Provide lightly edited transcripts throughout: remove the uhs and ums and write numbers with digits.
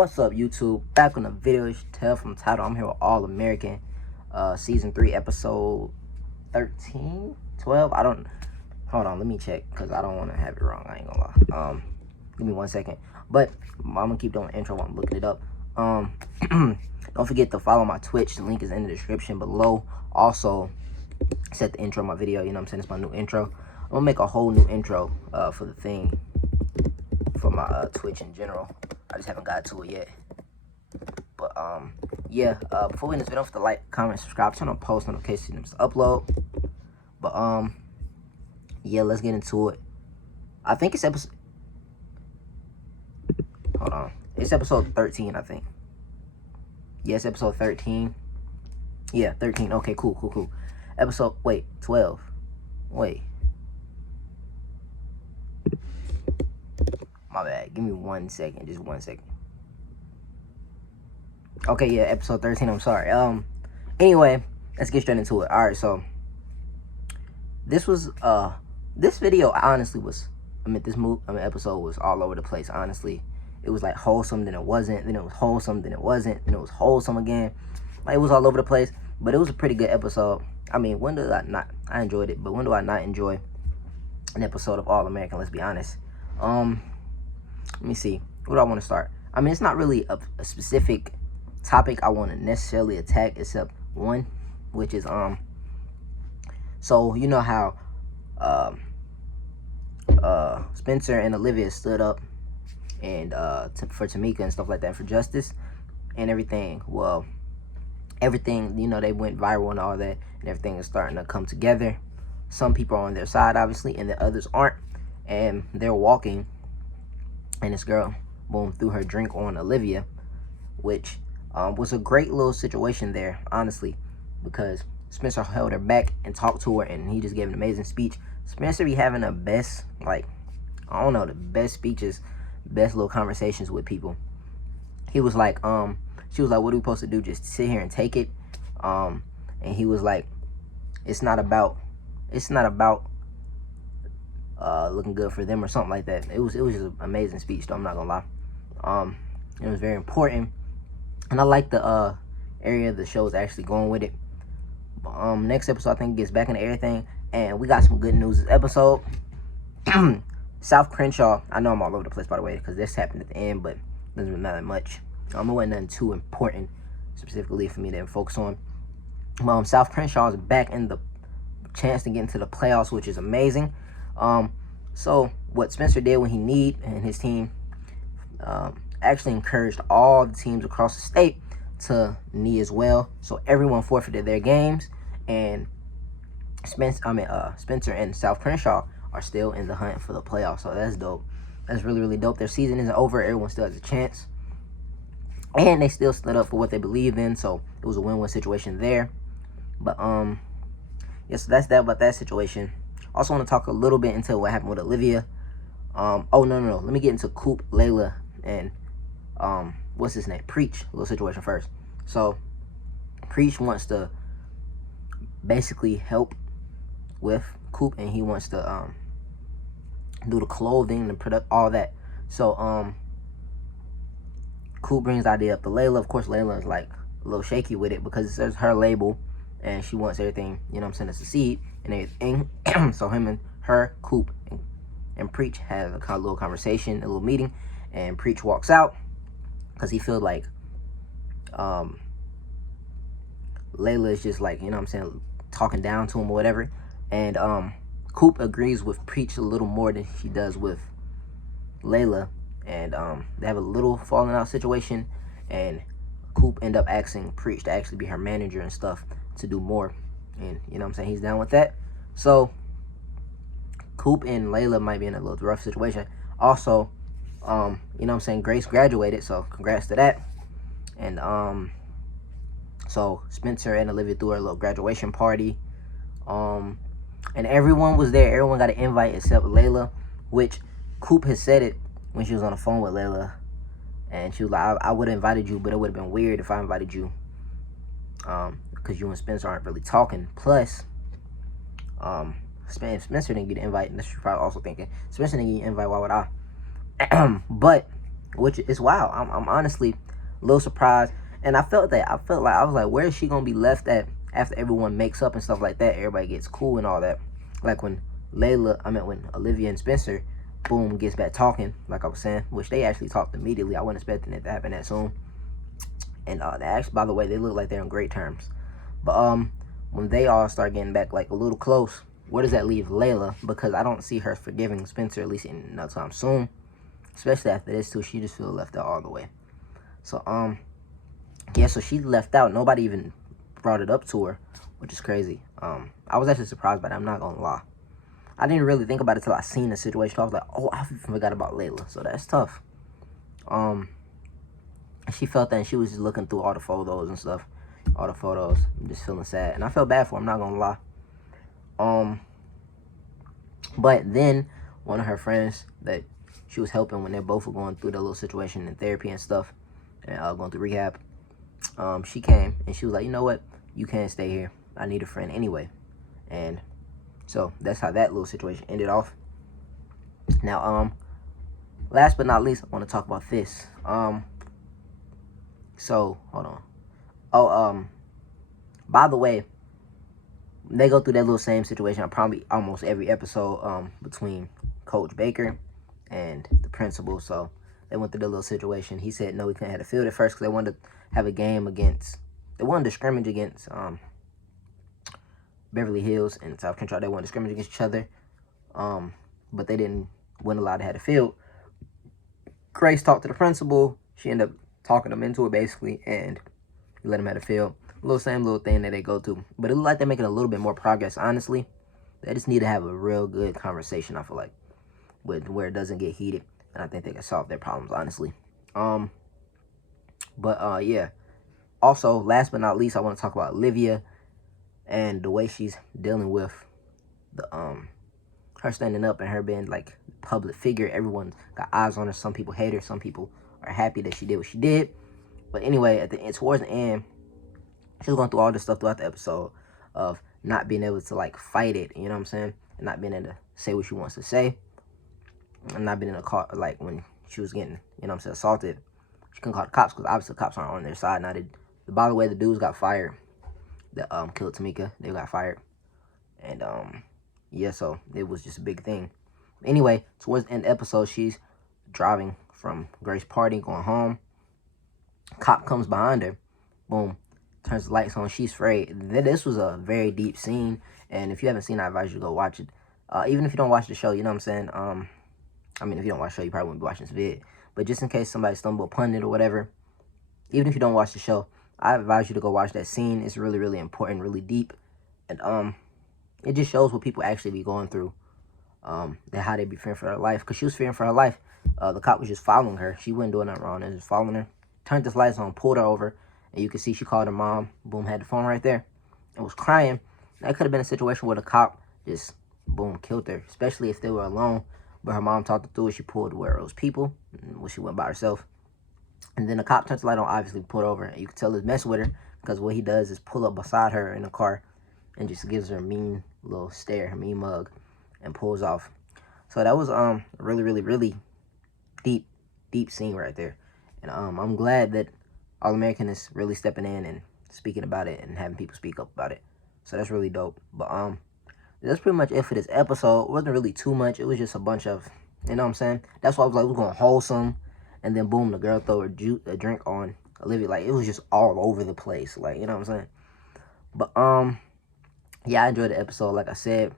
What's up, YouTube? Back on the video. You should tell from the title, I'm here with All American, season 3, episode 13, 12. I don't. Hold on, let me check because I don't want to have it wrong. I ain't gonna lie. Give me 1 second. But I'm gonna keep doing the intro while I'm looking it up. Don't forget to follow my Twitch. The link is in the description below. Also, set the intro of my video. You know what I'm saying? It's my new intro. I'm gonna make a whole new intro for the thing, for my Twitch in general. I just haven't got to it yet. But yeah, before we end this video, don't forget to like, comment, subscribe, turn on post notifications to upload. But yeah, let's get into it. I think it's episode, hold on, it's episode 13, I think. Yes, episode 13. Yeah, 13. Okay, cool. Episode, wait, 12. Wait. My bad. Give me 1 second. Just 1 second. Okay, yeah, episode 13. I'm sorry. Anyway, let's get straight into it. All right, so this was this video honestly was, episode was all over the place. Honestly, it was like wholesome, then it wasn't, then it was wholesome, then it wasn't, then it was wholesome again. Like, it was all over the place, but it was a pretty good episode. I mean, when did I not? I enjoyed it, but when do I not enjoy an episode of All American? Let's be honest. Let me see. Where do I want to start? I mean, it's not really a specific topic I want to necessarily attack, except one, which is so you know how Spencer and Olivia stood up and for Tamika and stuff like that, for justice and everything. Well, everything, you know, they went viral and all that, and everything is starting to come together. Some people are on their side, obviously, and the others aren't. And they're walking, and this girl, boom, threw her drink on Olivia, which was a great little situation there, honestly, because Spencer held her back and talked to her, and he just gave an amazing speech. Spencer be having the best, like, I don't know, the best speeches, best little conversations with people. He was like, she was like, what are we supposed to do? Just sit here and take it? And he was like, it's not about looking good for them or something like that. It was just an amazing speech, though, I'm not gonna lie. It was very important, and I like the area the show is actually going with it. Next episode, I think, gets back into everything, and we got some good news this episode. South Crenshaw, I know I'm all over the place, by the way, because this happened at the end, but it doesn't really matter much. It wasn't nothing too important specifically for me to focus on. South Crenshaw is back in the chance to get into the playoffs, which is amazing. So what Spencer did when he and his team actually encouraged all the teams across the state to knee as well. So everyone forfeited their games, and Spencer and South Crenshaw are still in the hunt for the playoffs. So that's dope. That's really, really dope. Their season isn't over. Everyone still has a chance, and they still stood up for what they believed in. So it was a win-win situation there. But yes, that's that about that situation. Also want to talk a little bit into what happened with Olivia. Oh, no. Let me get into Coop, Layla, and what's his name? Preach. A little situation first. So Preach wants to basically help with Coop, and he wants to do the clothing, the product, all that. So Coop brings the idea up to Layla. Of course, Layla is like a little shaky with it because it says her label, and she wants everything, you know what I'm saying, to succeed and everything. So him and her, Coop, and Preach have a kind of little conversation, a little meeting, and Preach walks out because he feels like Layla is just like, you know what I'm saying, talking down to him or whatever. And Coop agrees with Preach a little more than she does with Layla, and they have a little falling out situation, and Coop end up asking Preach to actually be her manager and stuff, to do more, and you know what I'm saying, he's down with that. So Coop and Layla might be in a little rough situation. Also, you know what I'm saying, Grace graduated, so congrats to that. And so Spencer and Olivia threw her little graduation party, and everyone was there. Everyone got an invite except Layla, which Coop has said it when she was on the phone with Layla, and she was like, I would have invited you, but it would have been weird if I invited you, because you and Spencer aren't really talking. Plus, Spencer didn't get an invite, and that's what you're probably also thinking. Spencer didn't get an invite, why would I? But which is wild. I'm honestly a little surprised, and I felt like I was like, where is she gonna be left at after everyone makes up and stuff like that? Everybody gets cool and all that. Like when when Olivia and Spencer, boom, gets back talking, like I was saying, which they actually talked immediately. I wasn't expecting it to happen that soon. And they actually, by the way, they look like they're on great terms. But when they all start getting back like a little close, where does that leave Layla? Because I don't see her forgiving Spencer, at least in no time soon. Especially after this too, she just feels left out all the way. So yeah, so she left out. Nobody even brought it up to her, which is crazy. I was actually surprised by that. I'm not gonna lie. I didn't really think about it till I seen the situation. I was like, oh, I forgot about Layla. So that's tough. She felt that, and she was just looking through all the photos and stuff. All the photos. I'm just feeling sad, and I felt bad for her. I'm not gonna lie. But then one of her friends that she was helping when they both were going through the little situation in therapy and stuff, and going through rehab, she came and she was like, you know what? You can't stay here. I need a friend anyway. And so that's how that little situation ended off. Now, last but not least, I want to talk about this. So hold on. Oh, by the way, they go through that little same situation probably almost every episode between Coach Baker and the principal. So they went through the little situation. He said no, he couldn't have the field at first because they wanted to have a game against, they wanted to scrimmage against Beverly Hills and South Central. They wanted to scrimmage against each other, but they weren't allowed to have the field. Grace talked to the principal. She ended up talking them into it basically, and he let them have the field. Same little thing that they go through, but it looks like they're making a little bit more progress. Honestly, they just need to have a real good conversation, I feel like, with where it doesn't get heated, and I think they can solve their problems, honestly. Yeah. Also, last but not least, I want to talk about Olivia and the way she's dealing with the her standing up and her being like public figure. Everyone's got eyes on her. Some people hate her. Some people are happy that she did what she did. But anyway, at the end, towards the end, she was going through all this stuff throughout the episode of not being able to like fight it, you know what I'm saying? And not being able to say what she wants to say. And not being able to call, like when she was getting, you know what I'm saying, assaulted. She couldn't call the cops because obviously the cops aren't on their side. Now, by the way, the dudes got fired that killed Tamika. They got fired. And yeah, so it was just a big thing. Anyway, towards the end of the episode, she's driving from Grace's party, going home. Cop comes behind her. Boom. Turns the lights on. She's afraid. This was a very deep scene. And if you haven't seen it, I advise you to go watch it. Even if you don't watch the show, you know what I'm saying? I mean, if you don't watch the show, you probably wouldn't be watching this vid. But just in case somebody stumbled upon it or whatever, even if you don't watch the show, I advise you to go watch that scene. It's really, really important, really deep. And it just shows what people actually be going through. And how they be fearing for her life. Because she was fearing for her life. The cop was just following her. She wasn't doing nothing wrong. They was just following her. Turned the lights on, pulled her over. And you can see she called her mom. Boom, had the phone right there. And was crying. That could have been a situation where the cop just, boom, killed her. Especially if they were alone. But her mom talked her through it. She pulled where it was people. When she went by herself. And then the cop turns the light on, obviously pulled over. And you can tell he's messing with her. Because what he does is pull up beside her in the car. And just gives her a mean little stare, a mean mug. And pulls off. So that was really, really, really deep scene right there. And I'm glad that All American is really stepping in and speaking about it and having people speak up about it. So that's really dope. But that's pretty much it for this episode. It wasn't really too much. It was just a bunch of, you know what I'm saying? That's why I was like, we're going wholesome. And then boom, the girl throw a drink on Olivia. Like, it was just all over the place. Like, you know what I'm saying? But yeah, I enjoyed the episode. Like I said,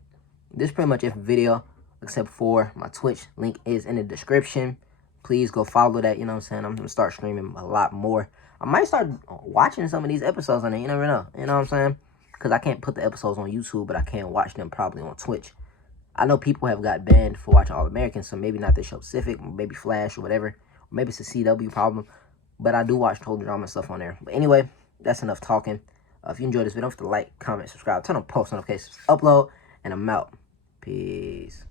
this is pretty much it for video. Except for my Twitch link is in the description. Please go follow that, you know what I'm saying? I'm going to start streaming a lot more. I might start watching some of these episodes on there. You never know. You know what I'm saying? Because I can't put the episodes on YouTube, but I can watch them probably on Twitch. I know people have got banned for watching All American, so maybe not this show specific, maybe Flash or whatever. Or maybe it's a CW problem. But I do watch total drama stuff on there. But anyway, that's enough talking. If you enjoyed this video, don't forget to like, comment, subscribe, turn on post notifications, upload, and I'm out. Peace.